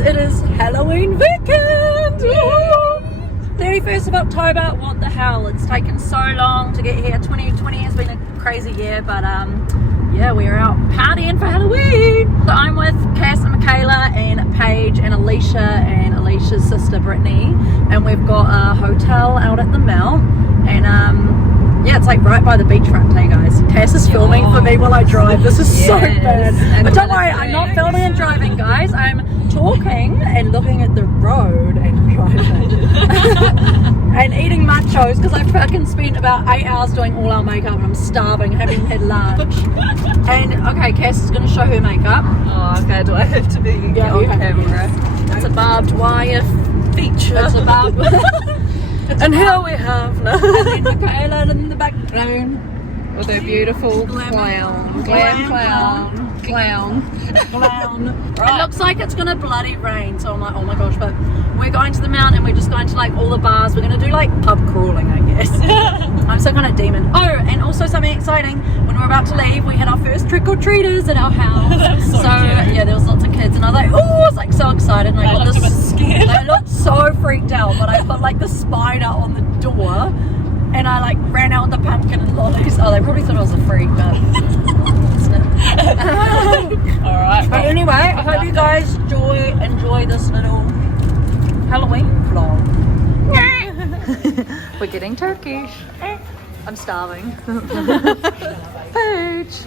it is Halloween weekend! Woo! 31st of October, what the hell, it's taken so long to get here. 2020 has been a crazy year, but yeah, we are out partying for Halloween. So I'm with Cass and Michaela and Paige and Alyshia and Alyshia's sister Brittany, and we've got a hotel out at the Mount, and yeah, it's like right by the beachfront, hey guys. Cass is filming for me while I drive. This is so bad. But don't worry, I'm not filming and driving, guys. I'm talking and looking at the road and driving. And eating nachos because I fucking spent about 8 hours doing all our makeup and I'm starving, haven't had lunch. And okay, Cass is going to show her makeup. Oh, okay. Do I have to be on camera? It's a barbed wire feature. It's a barbed wire. And here we have and then Michaela in the background with her beautiful clown. Right. It looks like it's gonna bloody rain, so I'm like, oh my gosh, but we're going to the Mount and we're just going to like all the bars. We're gonna do like pub crawling, I guess. I'm some kind of demon. Oh, and also something exciting, when we're about to leave, we had our first trick-or-treaters at our house. so yeah, there was lots of kids and I was like, oh, I was like so excited, and I got this, I looked so freaked out, but I put like the spider on the door and I like ran out with the pumpkin and lollies. Oh, they probably thought I was a freak, but alright. But anyway, I hope you guys enjoy this little Halloween vlog. We're getting Turkish. I'm starving. Paige.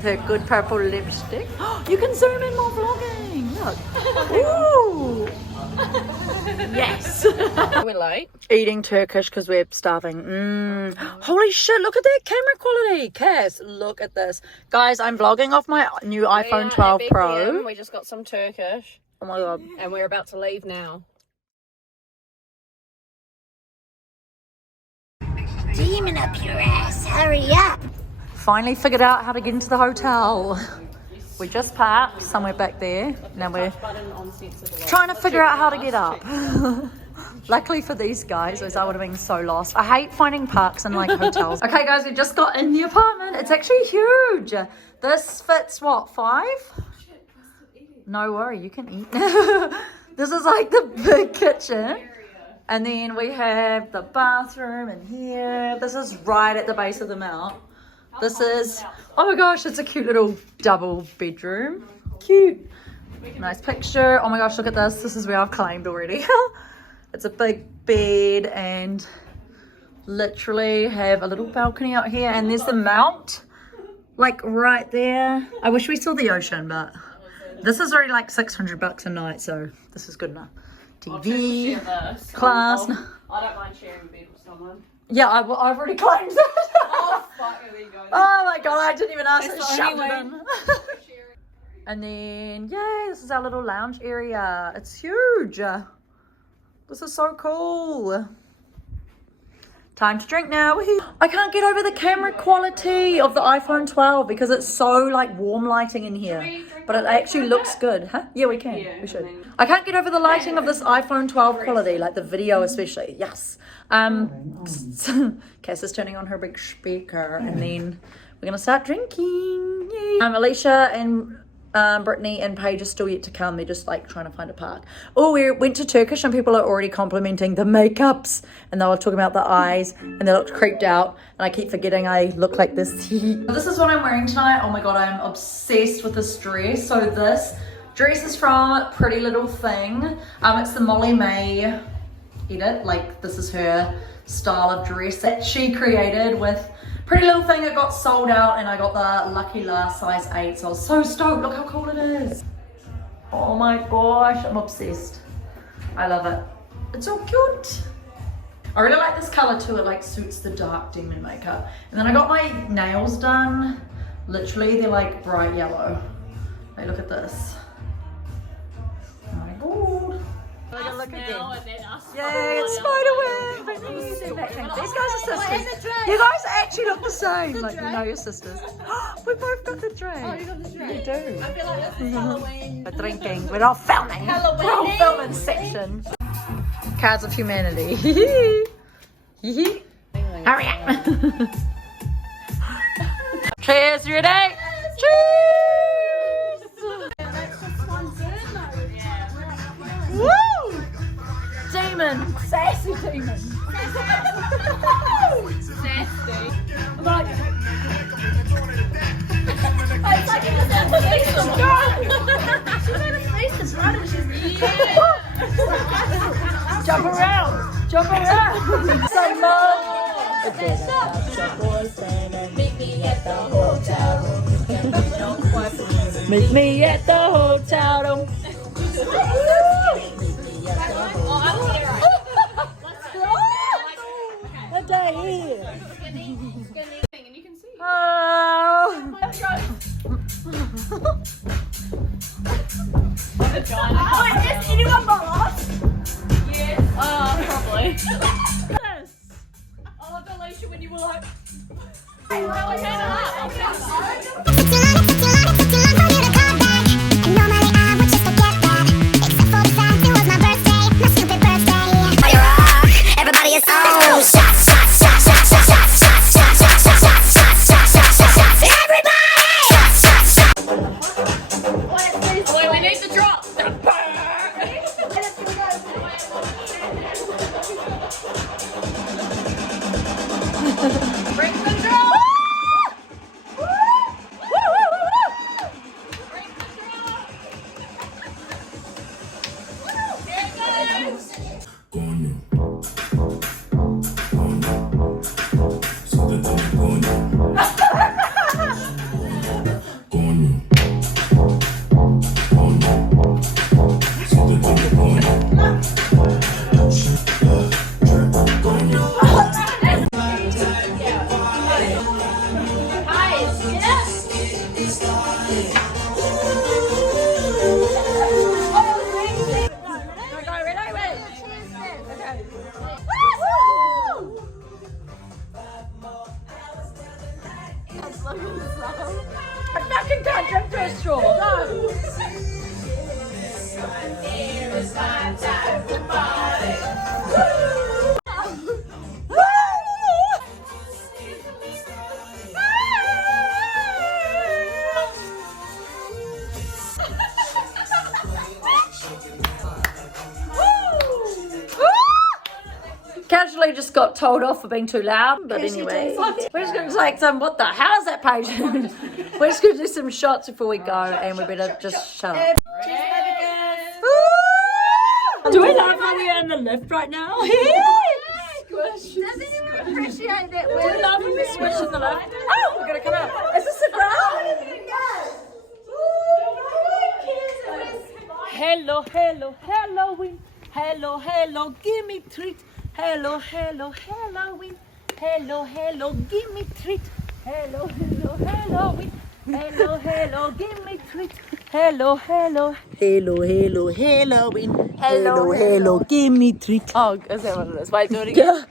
Her good purple lipstick. You can zoom in more vlogging. Look. Ooh. Yes. We're late. Eating Turkish because we're starving. Holy shit, look at that camera quality. Cass, look at this. Guys, I'm vlogging off my new iPhone 12 Pro. We just got some Turkish. Oh my god. And we're about to leave now. Demon up your ass, hurry up! Finally figured out how to get into the hotel. We just parked somewhere back there. Now we're trying to figure out how to get up. Luckily for these guys, as I would have been so lost. I hate finding parks in like hotels. Okay guys, we just got in the apartment. It's actually huge. This fits what, 5? No worry, you can eat. This is like the big kitchen. And then we have the bathroom in here. This is right at the base of the Mount. This is, oh my gosh, it's a cute little double bedroom. Cute. Nice picture. Oh my gosh, look at this. This is where I've claimed already. It's a big bed and literally have a little balcony out here. And there's the Mount, like right there. I wish we saw the ocean, but this is already like $600 a night, so this is good enough. TV, class. I don't mind sharing a bed with someone. Yeah, I've already claimed it. Oh, fuck, there you go. Oh my god, I didn't even ask it. Shoved only it in. And then, yay, this is our little lounge area. It's huge. This is so cool. Time to drink now. I can't get over the camera quality of the iPhone 12 because it's so like warm lighting in here. But it actually looks good. Huh? Yeah, we can. Yeah, we should. I can't get over the lighting of this iPhone 12 quality, like the video especially. Yes. Cass is turning on her big speaker and then we're going to start drinking. Yay. Alyshia and Brittany and Paige are still yet to come. They're just like trying to find a park. Oh, we went to Turkish and people are already complimenting the makeups and they were talking about the eyes and they looked creeped out and I keep forgetting I look like this. This is what I'm wearing tonight. Oh my god, I'm obsessed with this dress. So this dress is from Pretty Little Thing. It's the Molly May edit. Like this is her style of dress that she created with Pretty Little Thing. It got sold out and I got the lucky last size 8, so I was so stoked. Look how cool it is. Oh my gosh, I'm obsessed. I love it. It's so cute. I really like this color too. It like suits the dark demon makeup. And then I got my nails done. Literally, they're like bright yellow. Hey, look at this. Oh my god. Look again. Yay, it's Spiderweb. These guys are sisters. You guys actually look the same. Like, you know your sisters. We both got the drink. Oh, you got the drink? We do. I feel like that's Halloween. We're drinking. We're not filming. Halloween. We're all filming section. Cards of Humanity. Hurry up. Cheers, you ready? Cheers. sassy demon. Nasty. I'm like, it's like in the definition. She's in a face to run and she's jump around. So much. Meet me at the hotel. Meet me at the hotel. What day here? And you can see. Oh. Wait, is anyone boss? Yes. Probably. Yes. Oh, Alyshia, when you were like. Hey, well, we had Everybody is oh, shots, shots, shots, shots, shots, shots, shots, shots, shots, shots, shots, shots, shots, shots, shots, everybody! Shots, shots, shots. Boy, we need the drop. Bring the drop. I fucking can't drink through a straw. No. Casually just got told off for being too loud, but anyway, we're just going to take some, what the hell is that page? We're just going to do some shots before we go, and we better just shut up. Do we love how we are in the lift right now? Does anyone appreciate that? Do we love when we switch in the lift? Oh, we're going to come out. Is this the ground? Hello, hello, Halloween. Hello, hello, give me treat. Hello, hello, Halloween. Hello, hello, give me treat. Hello, hello, Halloween. Hello, hello, give me treat. Hello, hello. Hello, hello, Halloween. Hello, hello, give me treat. Oh, is that what it is? Wait, do it again.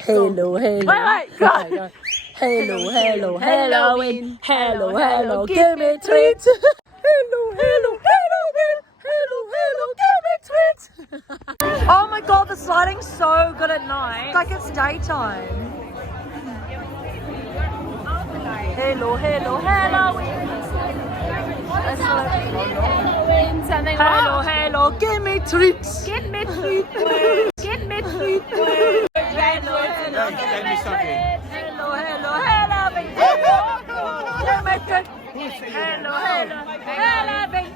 Hello, hello. Wait, go. Hello, hello, Halloween. Hello, hello, give me treat. Hello, hello, Halloween. Hello, hello, give me treat. Oh my god, the lighting's so good at night. It's like it's daytime. Hello, hello, Halloween. Hello, hello, give me treats. Give me treats. Give me treats. Hello, hello, give me treats. Hello, hello, Halloween. Give me treats. Hello, hello, Halloween.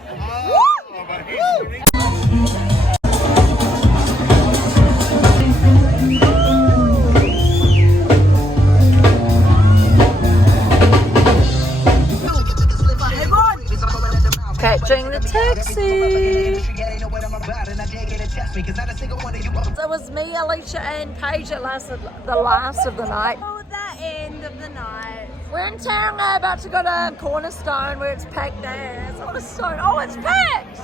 Catching the taxi. That was me, Alyshia, and Paige. It lasted the last of the night. Oh, the end of the night. We're in town now, about to go to Cornerstone where it's packed as. Cornerstone. Oh, it's packed.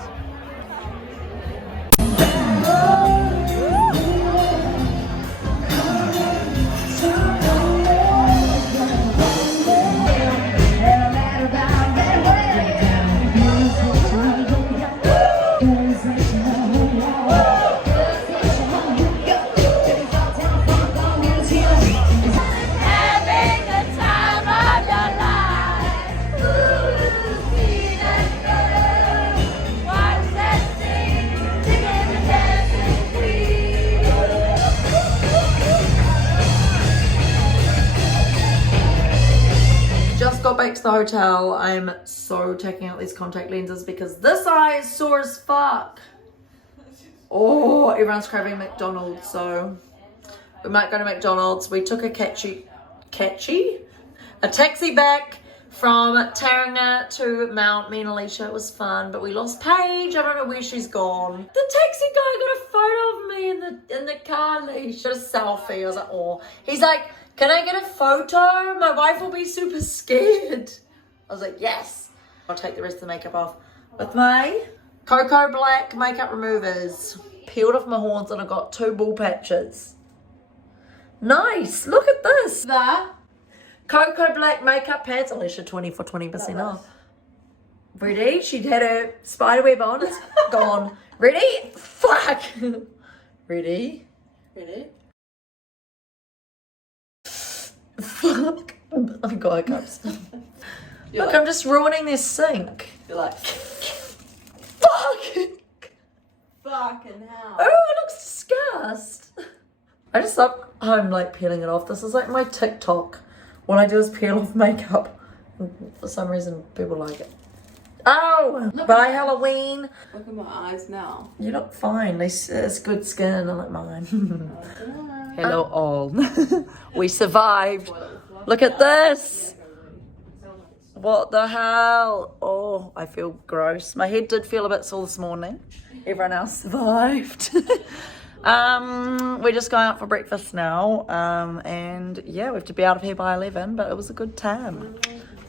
back to the hotel. I'm so taking out these contact lenses because this eye is sore as fuck. Oh, everyone's craving McDonald's, so we might go to McDonald's. We took a taxi back from Taringa to Mount. Me and Alyshia, it was fun, but we lost Paige. I don't know where she's gone. The taxi guy got a photo of me in the car leash. Got a selfie. I was like, oh. He's like, can I get a photo? My wife will be super scared. I was like, yes. I'll take the rest of the makeup off with my CoCoBlakk makeup removers. Peeled off my horns and I got 2 ball patches. Nice. Look at this. The CoCoBlakk makeup pads. Alyshia 20 for 20% off. Ready? She had her spiderweb on. It's gone. Ready? Fuck. Ready? Ready? Fuck. Oh my god, I can't stop. Look, like, I'm just ruining this sink. You're like, fuck! fucking hell. Oh, it looks disgusting. I just thought I'm like peeling it off. This is like my TikTok. What I do is peel off makeup. For some reason, people like it. Oh! Bye, Halloween. Look at my eyes now. You look fine. It's good skin, unlike mine. Hello all. We survived. Look at this. What the hell? Oh, I feel gross. My head did feel a bit sore this morning. Everyone else survived. We're just going out for breakfast now. And yeah, we have to be out of here by 11, but it was a good time.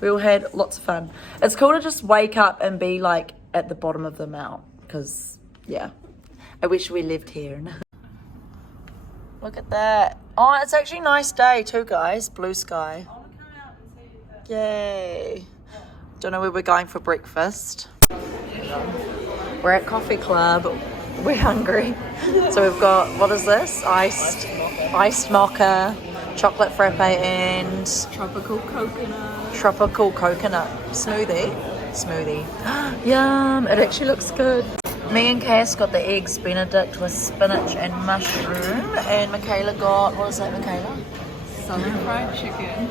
We all had lots of fun. It's cool to just wake up and be like at the bottom of the mount. Because, yeah, I wish we lived here. Look at that. Oh, it's actually a nice day too, guys. Blue sky. Yay. Don't know where we're going for breakfast. We're at Coffee Club. We're hungry. So we've got, what is this? Iced mocha, chocolate frappe, and Tropical coconut smoothie. Yum. It actually looks good. Me and Cass got the eggs Benedict with spinach and mushroom, and Michaela got, what is that, Michaela? Southern fried chicken.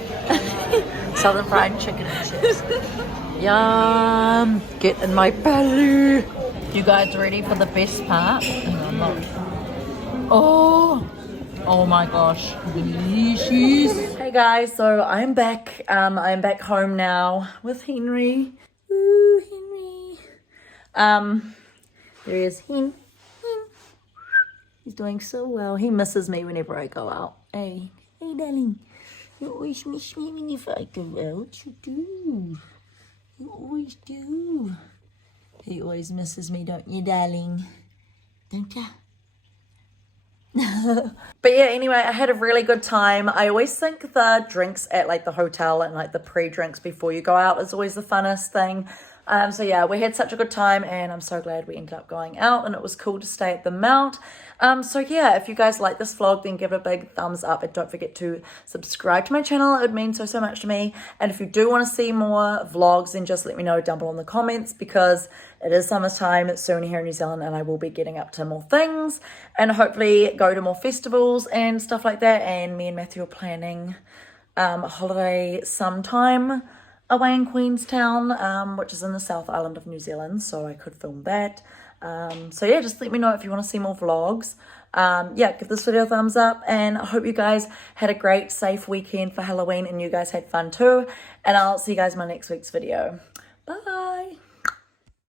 Southern fried chicken and chips. Yum. Get in my belly. You guys ready for the best part? Oh my gosh. Delicious. Hey guys, so I'm back. I'm back home now with Henry. Ooh, Henry. There he is. Hen. He's doing so well. He misses me whenever I go out. Hey, darling. You always miss me whenever I go out. You do. You always do. He always misses me, don't you, darling? Don't ya? But yeah, anyway, I had a really good time. I always think the drinks at like the hotel and like the pre-drinks before you go out is always the funnest thing. So yeah, we had such a good time and I'm so glad we ended up going out and it was cool to stay at the Mount. So yeah, if you guys like this vlog, then give it a big thumbs up and don't forget to subscribe to my channel. It would mean so much to me. And if you do want to see more vlogs, then just let me know down below in the comments because it is summertime soon here in New Zealand and I will be getting up to more things and hopefully go to more festivals and stuff like that. And me and Matthew are planning a holiday sometime away in Queenstown, which is in the South Island of New Zealand, so I could film that. So yeah, just let me know if you want to see more vlogs. Yeah, give this video a thumbs up and I hope you guys had a great safe weekend for Halloween and you guys had fun too, and I'll see you guys in my next week's video. Bye.